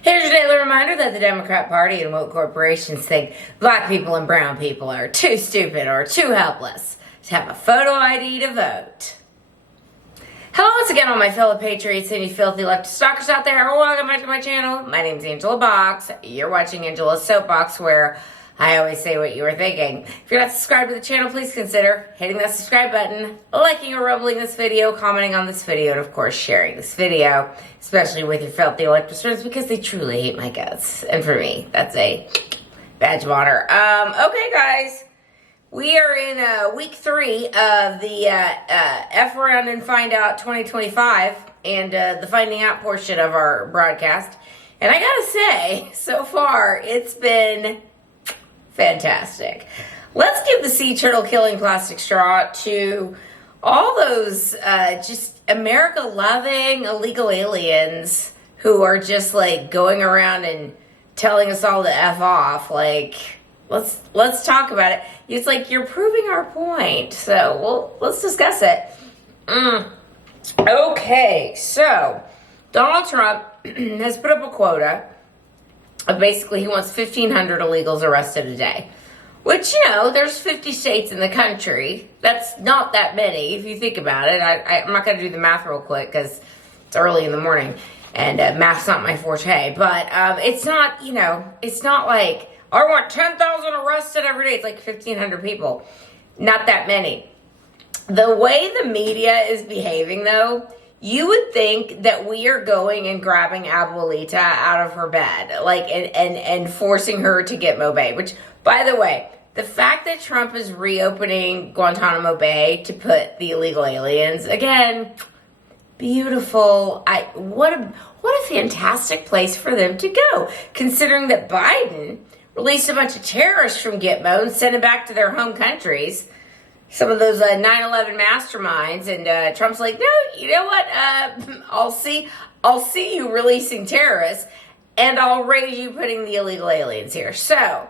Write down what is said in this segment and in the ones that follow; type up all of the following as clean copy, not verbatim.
Here's your daily reminder that the Democrat Party and woke corporations think black people and brown people are too stupid or too helpless to have a photo ID to vote. Hello once again, all my fellow patriots and you filthy leftist stalkers out there. Welcome back to my channel. My name's Angela Box. You're watching Angela's Soapbox, where I always say what you were thinking. If you're not subscribed to the channel, please consider hitting that subscribe button, liking or rubbling this video, commenting on this video, and of course sharing this video, especially with your filthy leftist friends, because they truly hate my guts. And for me, that's a badge of honor. Okay, guys. We are in week 3 of the F Around and Find Out 2025 and the Finding Out portion of our broadcast. And I gotta say, so far, it's been fantastic. Let's give the sea turtle killing plastic straw to all those just America-loving illegal aliens who are just like going around and telling us all to F off. Like, let's talk about it. It's like you're proving our point. So let's discuss it. Okay, so Donald Trump has put up a quota of basically he wants 1,500 illegals arrested a day. Which, you know, there's 50 states in the country. That's not that many if you think about it. I'm not going to do the math real quick because it's early in the morning and math's not my forte. But it's not, you know, it's not like I want 10,000 arrested every day. It's like 1,500 people. Not that many. The way the media is behaving, though, you would think that we are going and grabbing Abuelita out of her bed, like, and forcing her to Gitmo Bay. Which, by the way, the fact that Trump is reopening Guantanamo Bay to put the illegal aliens, again, beautiful. What a fantastic place for them to go, considering that Biden released a bunch of terrorists from Gitmo and sent them back to their home countries. Some of those 9/11 masterminds, and Trump's like, no, you know what? I'll see you releasing terrorists, and I'll raise you putting the illegal aliens here. So,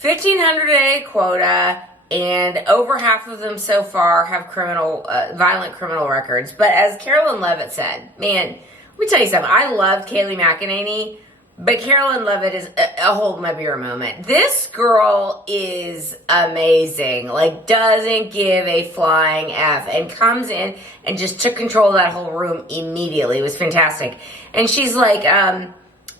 1,500 a day quota, and over half of them so far have violent criminal records. But as Carolyn Levitt said, man, let me tell you something. I loved Kayleigh McEnany, but Carolyn Levitt is a hold my beer moment. This girl is amazing. Like, doesn't give a flying F and comes in and just took control of that whole room immediately. It was fantastic. And she's like, I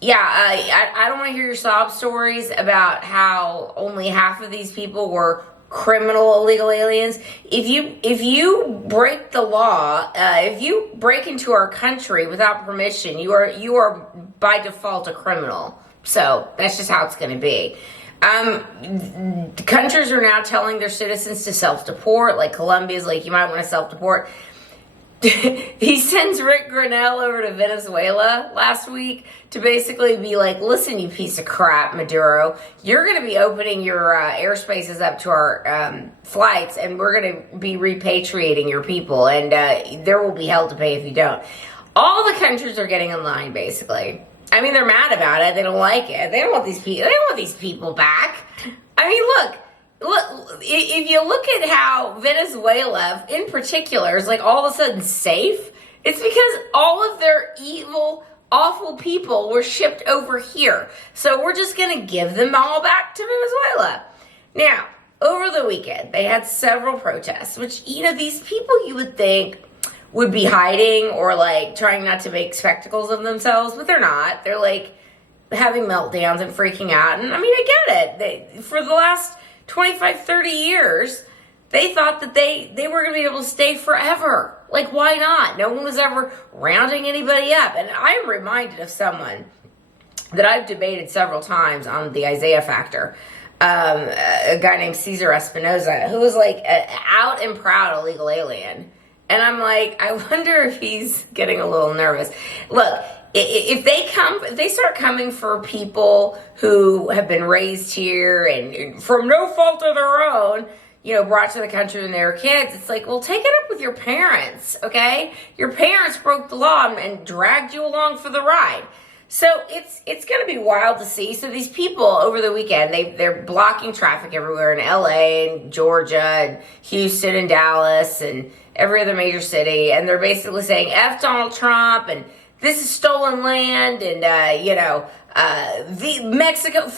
don't want to hear your sob stories about how only half of these people were criminal illegal aliens. If you break the law, if you break into our country without permission, you are by default a criminal. So that's just how it's going to be. Countries are now telling their citizens to self-deport. Like Colombia's like, you might want to self-deport. He sends Rick Grenell over to Venezuela last week to basically be like, listen, you piece of crap, Maduro, you're going to be opening your airspaces up to our flights, and we're going to be repatriating your people, and there will be hell to pay if you don't. All the countries are getting in line, basically. I mean, they're mad about it. They don't like it. They don't want these people. They don't want these people back. I mean, look, if you look at how Venezuela, in particular, is like all of a sudden safe, it's because all of their evil, awful people were shipped over here. So we're just going to give them all back to Venezuela. Now, over the weekend, they had several protests, which, you know, these people you would think would be hiding or like trying not to make spectacles of themselves, but they're not. They're like having meltdowns and freaking out. And I mean, I get it. For the last 25, 30 years, they thought that they were going to be able to stay forever. Like, why not? No one was ever rounding anybody up. And I'm reminded of someone that I've debated several times on the Isaiah factor. A guy named Cesar Espinoza, who was like an out and proud illegal alien. And I'm like, I wonder if he's getting a little nervous. Look, if they start coming for people who have been raised here and from no fault of their own, you know, brought to the country when they were kids, it's like, well, take it up with your parents, okay? Your parents broke the law and dragged you along for the ride. So it's going to be wild to see. So these people over the weekend, they're blocking traffic everywhere in LA and Georgia and Houston and Dallas and every other major city. And they're basically saying, F Donald Trump, and this is stolen land, and the Mexico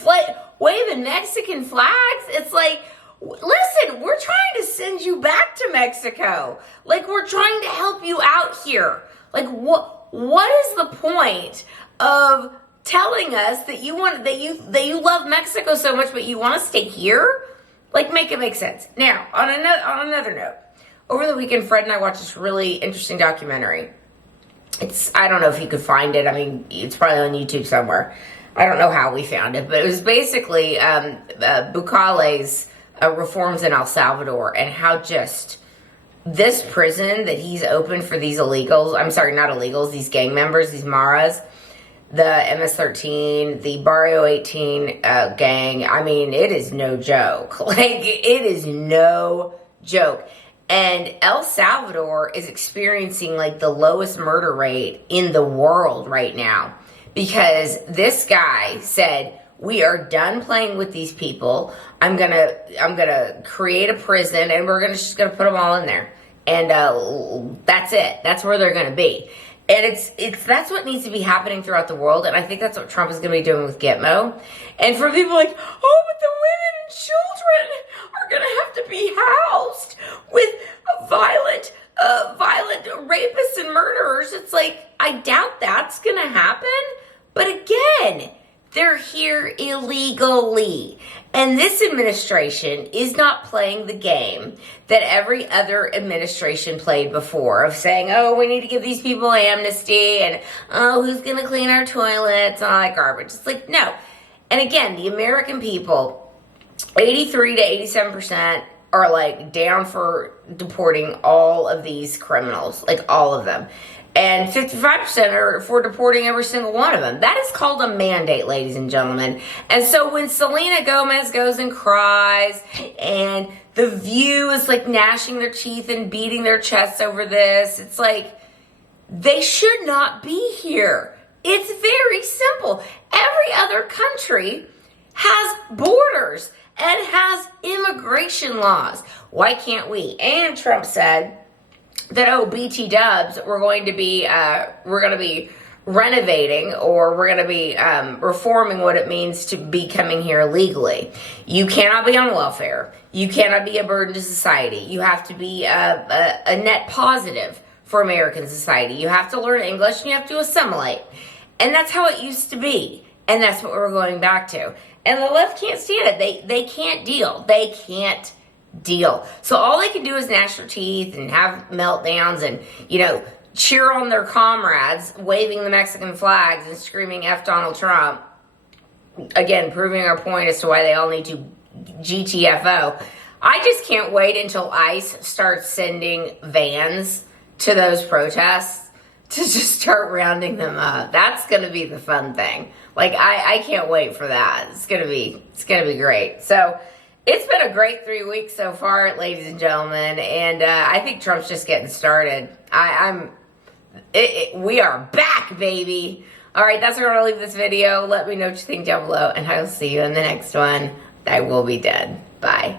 waving Mexican flags. It's like, listen, we're trying to send you back to Mexico. Like, we're trying to help you out here. Like, what is the point of telling us that you love Mexico so much, but you want to stay here? Like, make it make sense. Now, on another note, over the weekend, Fred and I watched this really interesting documentary. I don't know if you could find it. I mean, it's probably on YouTube somewhere. I don't know how we found it, but it was basically Bukele's reforms in El Salvador, and how just this prison that he's opened for these illegals, I'm sorry, not illegals, these gang members, these Maras, the MS-13, the Barrio 18 gang, I mean, it is no joke. Like, it is no joke. And El Salvador is experiencing like the lowest murder rate in the world right now, because this guy said, we are done playing with these people. I'm gonna create a prison, and we're just gonna put them all in there, and that's it. That's where they're gonna be. And that's what needs to be happening throughout the world, and I think that's what Trump is gonna be doing with Gitmo. And for people like, oh, but the women and children are gonna have to be housed with violent rapists and murderers. It's like, I doubt that's gonna happen. But again, they're here illegally. And this administration is not playing the game that every other administration played before, of saying, oh, we need to give these people amnesty, and oh, who's going to clean our toilets, and all that garbage. It's like, no. And again, the American people, 83 to 87% are like down for deporting all of these criminals, like all of them. And 55% are for deporting every single one of them. That is called a mandate, ladies and gentlemen. And so when Selena Gomez goes and cries, and The View is like gnashing their teeth and beating their chests over this, it's like, they should not be here. It's very simple. Every other country has borders and has immigration laws. Why can't we? And Trump said that, oh, BT dubs, we're going to be renovating, or we're going to be reforming what it means to be coming here legally. You cannot be on welfare. You cannot be a burden to society. You have to be a net positive for American society. You have to learn English, and you have to assimilate. And that's how it used to be. And that's what we're going back to. And the left can't stand it. They can't deal. They can't deal. So all they can do is gnash their teeth and have meltdowns and, cheer on their comrades, waving the Mexican flags and screaming F Donald Trump. Again, proving our point as to why they all need to GTFO. I just can't wait until ICE starts sending vans to those protests to just start rounding them up. That's going to be the fun thing. Like, I can't wait for that. It's going to be great. So, it's been a great 3 weeks so far, ladies and gentlemen, and I think Trump's just getting started. We are back, baby. All right, that's where I'm going to leave this video. Let me know what you think down below, and I will see you in the next one. I will be dead. Bye.